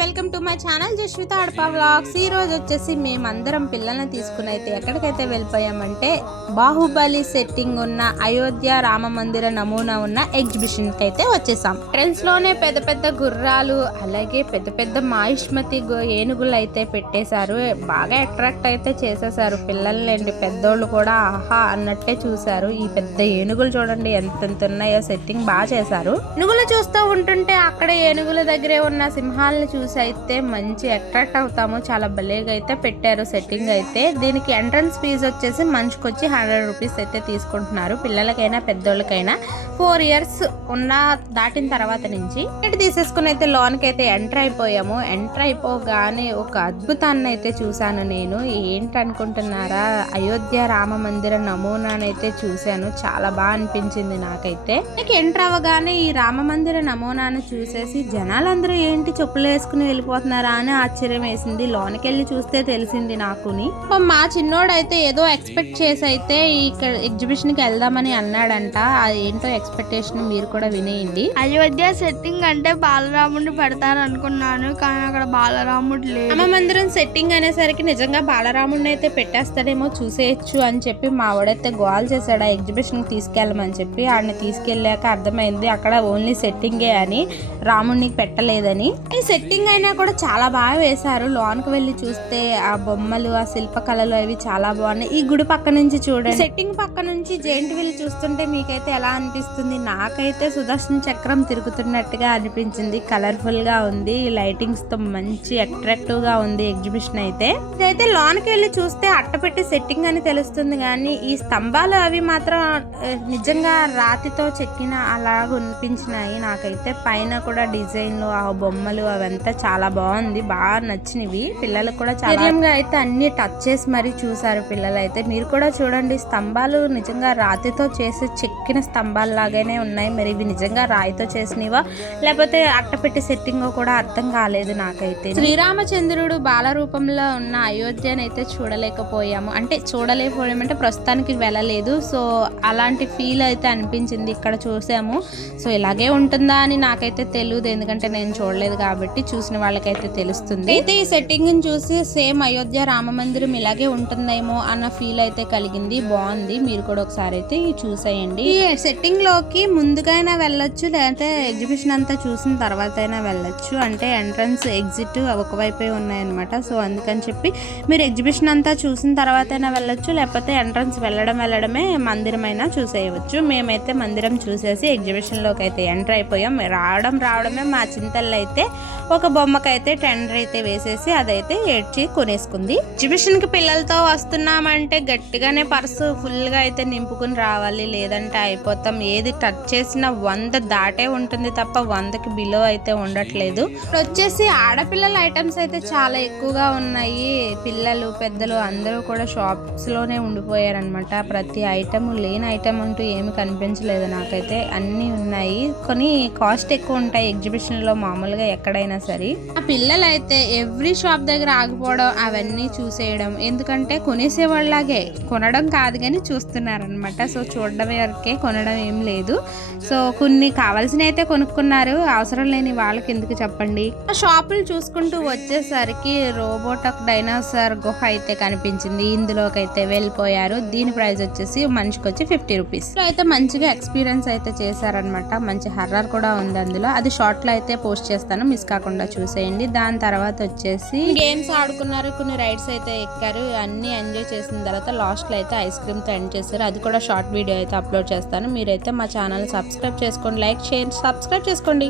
Welcome to my channel Jasvitha Adapa vlogs. ఈ రోజు వచ్చేసి మేమందరం పిల్లల్ని తీసుకుని అయితే ఎక్కడికైతే వెళ్ళిపోయామంటే బాహుబలి సెట్టింగ్ ఉన్న అయోధ్య రామ మందిర నమూనా ఉన్న ఎగ్జిబిషన్ కి అయితే వచ్చేసాం. ట్రెండ్స్ లోనే పెద్ద పెద్ద గుర్రాలు అలాగే పెద్ద పెద్ద మాహిష్మతి ఏనుగులు అయితే పెట్టేశారు. బాగా అట్రాక్ట్ అయితే చేసేసారు పిల్లలండి, పెద్దోళ్ళు కూడా ఆహా అన్నట్టే చూసారు. ఈ పెద్ద ఏనుగులు చూడండి ఎంతెంత ఉన్నాయో, సెట్టింగ్ బాగా చేశారు. ఏనుగులు చూస్తూ ఉంటుంటే అక్కడ ఏనుగుల దగ్గరే ఉన్న సింహాలను చూసి అయితే మంచి అట్రాక్ట్ అవుతాము. చాలా భలేగా అయితే పెట్టారు సెట్టింగ్ అయితే. దీనికి ఎంట్రన్స్ ఫీజు వచ్చేసి మనిషికి వచ్చి 100 రూపీస్ అయితే తీసుకుంటున్నారు. పిల్లలకైనా పెద్దోళ్ళకైనా 4 ఇయర్స్ దాటిన తర్వాత నుంచి టికెట్ తీసేసుకుని అయితే లోన్కి అయితే ఎంటర్ అయిపోయాము. ఎంటర్ అయిపోగానే ఒక అద్భుతాన్ని అయితే చూశాను నేను. ఏంటనుకుంటున్నారా, అయోధ్య రామ మందిర నమూనానైతే చూశాను. చాలా బాగా అనిపించింది నాకైతే. ఎంటర్ అవ్వగానే ఈ రామ మందిర నమూనాను చూసేసి జనాలందరూ ఏంటి చెప్పులు వేసుకుని వెళ్ళిపోతున్నారా అని ఆశ్చర్యం వేసింది. లోనికి వెళ్ళి చూస్తే తెలిసింది నాకుని. మా చిన్నోడైతే ఏదో ఎక్స్పెక్ట్ చేసి అయితే ఇక్కడ ఎగ్జిబిషన్ కి వెళ్దామని అన్నాడంట. అది ఏంటో ఎక్స్పెక్టేషన్ మీరు కూడా వినేయండి. అయోధ్య సెట్టింగ్ అంటే బాలరాముడిని పెడతారు అనుకున్నాను, కానీ అక్కడ బాలరాముడు లేదు. రామ మందిరం సెట్టింగ్ అనేసరికి నిజంగా బాలరాముడిని అయితే పెట్టేస్తాడేమో చూసేయచ్చు అని చెప్పి మా వాడైతే గోల్ చేశాడు ఆ ఎగ్జిబిషన్ కి తీసుకెళ్ళమని చెప్పి. ఆడిని తీసుకెళ్ళాక అర్థమైంది అక్కడ ఓన్లీ సెట్టింగే అని, రాముడిని పెట్టలేదని. ఈ సెట్టింగ్ అయినా కూడా చాలా బాగా వేశారు. లోనికి వెళ్ళి చూస్తే ఆ బొమ్మలు, ఆ శిల్పకళలు అవి చాలా బాగున్నాయి. ఈ గుడి పక్క నుంచి చూడండి, సెట్టింగ్ పక్క నుంచి జెయింట్ వీల్ చూస్తుంటే మీకైతే ఎలా అనిపిస్తుంది? నాకైతే సుదర్శన చక్రం తిరుగుతున్నట్టుగా అనిపించింది. కలర్ఫుల్ గా ఉంది, లైటింగ్స్ తో మంచి అట్రాక్టివ్ గా ఉంది ఎగ్జిబిషన్ అయితే. ఇదైతే లోనికి వెళ్ళి చూస్తే అట్టపెట్టి సెట్టింగ్ అని తెలుస్తుంది, కానీ ఈ స్తంభాలు అవి మాత్రం నిజంగా రాతితో చెక్కిన అలాగ అనిపించినాయి నాకైతే. పైన కూడా డిజైన్లు, ఆ బొమ్మలు అవంతా చాలా బాగుంది, బాగా నచ్చినవి. పిల్లలకు కూడా చాలా అయితే అన్ని టచ్ చేసి మరీ చూసారు పిల్లలు అయితే. మీరు కూడా చూడండి, స్తంభాలు నిజంగా రాతితో చేసి చెక్కిన స్తంభాలు లాగానే ఉన్నాయి. మరి ఇవి నిజంగా రాయితో చేసినవా లేకపోతే అట్టపెట్టి సెట్టింగ్ కూడా అర్థం కాలేదు నాకైతే. శ్రీరామచంద్రుడు బాల రూపంలో ఉన్న అయోధ్యను అయితే చూడలేకపోయాము. అంటే చూడలేకపోయామంటే ప్రస్తుతానికి వెళ్ళలేదు. సో అలాంటి ఫీల్ అయితే అనిపించింది ఇక్కడ చూసాము. సో ఇలాగే ఉంటుందా అని నాకైతే తెలియదు, ఎందుకంటే నేను చూడలేదు కాబట్టి. చూసిన వాళ్ళకైతే తెలుస్తుంది. అయితే ఈ సెట్టింగ్ చూసి సేమ్ అయోధ్య రామ మందిరం ఇలాగే ఉంటుందేమో అన్న ఫీల్ అయితే కలిగింది. బాగుంది, మీరు కూడా ఒకసారి అయితే చూసేయండి. ఈ సెట్టింగ్ లోకి ముందుగైనా వెళ్ళొచ్చు, లేదంటే ఎగ్జిబిషన్ అంతా చూసిన తర్వాత అయినా వెళ్ళొచ్చు. అంటే ఎంట్రన్స్ ఎగ్జిట్ ఒకవైపే ఉన్నాయన్నమాట. సో అందుకని చెప్పి మీరు ఎగ్జిబిషన్ అంతా చూసిన తర్వాత అయినా వెళ్ళొచ్చు, లేకపోతే ఎంట్రన్స్ వెళ్ళడమే మందిరం అయినా చూసేయవచ్చు. మేమైతే మందిరం చూసేసి ఎగ్జిబిషన్ లోకి అయితే ఎంటర్ అయిపోయాం. రావడమే మా చింతల్లో అయితే ఒక బొమ్మకైతే టెండర్ అయితే వేసేసి అదైతే ఏడ్చి కొనేసుకుంది. ఎగ్జిబిషన్ కి పిల్లలతో వస్తున్నామంటే గట్టిగానే పర్సు ఫుల్ గా అయితే నింపుకుని రావాలి, లేదంటే అయిపోతాం. ఏది టచ్ చేసినా 100 దాటే ఉంటుంది తప్ప 100కి బిలో అయితే ఉండట్లేదు. ఇప్పుడు వచ్చేసి ఆడపిల్లల ఐటమ్స్ అయితే చాలా ఎక్కువగా ఉన్నాయి. పిల్లలు పెద్దలు అందరూ కూడా షాప్స్ లోనే ఉండిపోయారనమాట. ప్రతి ఐటమ్, లేని ఐటమ్ అంటూ ఏమి కనిపించలేదు నాకైతే. అన్ని ఉన్నాయి, కొన్ని కాస్ట్ ఎక్కువ ఉంటాయి ఎగ్జిబిషన్ లో మామూలుగా ఎక్కడైనా సరే. ఆ పిల్లలు అయితే ఎవ్రీ షాప్ దగ్గర ఆగిపోవడం, అవన్నీ చూసేయడం. ఎందుకంటే కొనేసే వాళ్ళలాగే, కొనడం కాదు కానీ చూస్తున్నారనమాట. సో చూడడం వరకే, కొనడం ఏం లేదు. సో కొన్ని కావాల్సిన అయితే కొనుక్కున్నారు, అవసరం లేని వాళ్ళకి ఎందుకు చెప్పండి. ఆ షాపులు చూసుకుంటూ వచ్చేసరికి రోబోటిక్ డైనోసార్ గుహ అయితే కనిపించింది. ఇందులోకి అయితే వెళ్ళిపోయారు. దీని ప్రైస్ వచ్చేసి మనిషికి వచ్చి 50 రూపీస్. అయితే మంచిగా ఎక్స్పీరియన్స్ అయితే చేశారనమాట. మంచి హర్రర్ కూడా ఉంది అందులో. అది షార్ట్ లో అయితే పోస్ట్ చేస్తాను, మిస్ కాకుండా చూసేయండి. దాని తర్వాత వచ్చేసి గేమ్స్ ఆడుకున్నారు, కొన్ని రైడ్స్ అయితే ఎక్కారు. అన్ని ఎంజాయ్ చేసిన తర్వాత లాస్ట్ లో అయితే ఐస్ క్రీమ్ తో ఎండ్ చేశారు. అది కూడా షార్ట్ వీడియో అయితే అప్లోడ్ చేస్తాను. మీరైతే మా ఛానల్ సబ్స్క్రైబ్ చేసుకోండి, లైక్ చేయండి, సబ్స్క్రైబ్ చేసుకోండి.